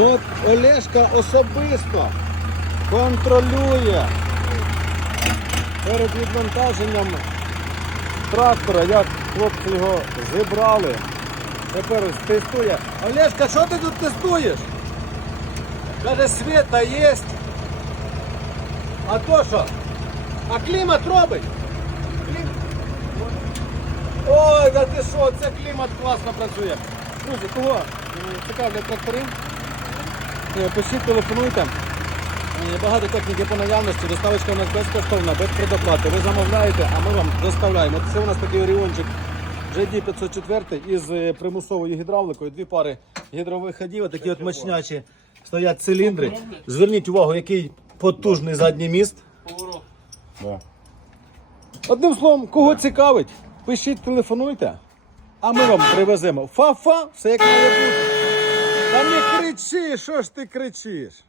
От Олешка особисто контролює перед відвантаженням трактора, як хлопці його зібрали. Тепер тестує. Олешка, що ти тут тестуєш? Каже, світа є. А то що? А клімат робить? Клім- Ой, да ти що, це клімат класно працює. Друзі, кого цікавлять трактори? Е, Пишіть, телефонуйте. Е, Багато техніки по наявності, доставочка у нас безкоштовна, без предоплати. Ви замовляєте, а ми вам доставляємо. Це у нас такий оріончик JD 504 із е, примусовою гідравликою. Дві пари гідровиходів, такі от мощнячі стоять циліндри. Зверніть увагу, який потужний задній міст. Одним словом, кого цікавить, пишіть, телефонуйте, а ми вам привеземо. Фа-фа, все як має бути. Та не кричи, що ж ти кричиш?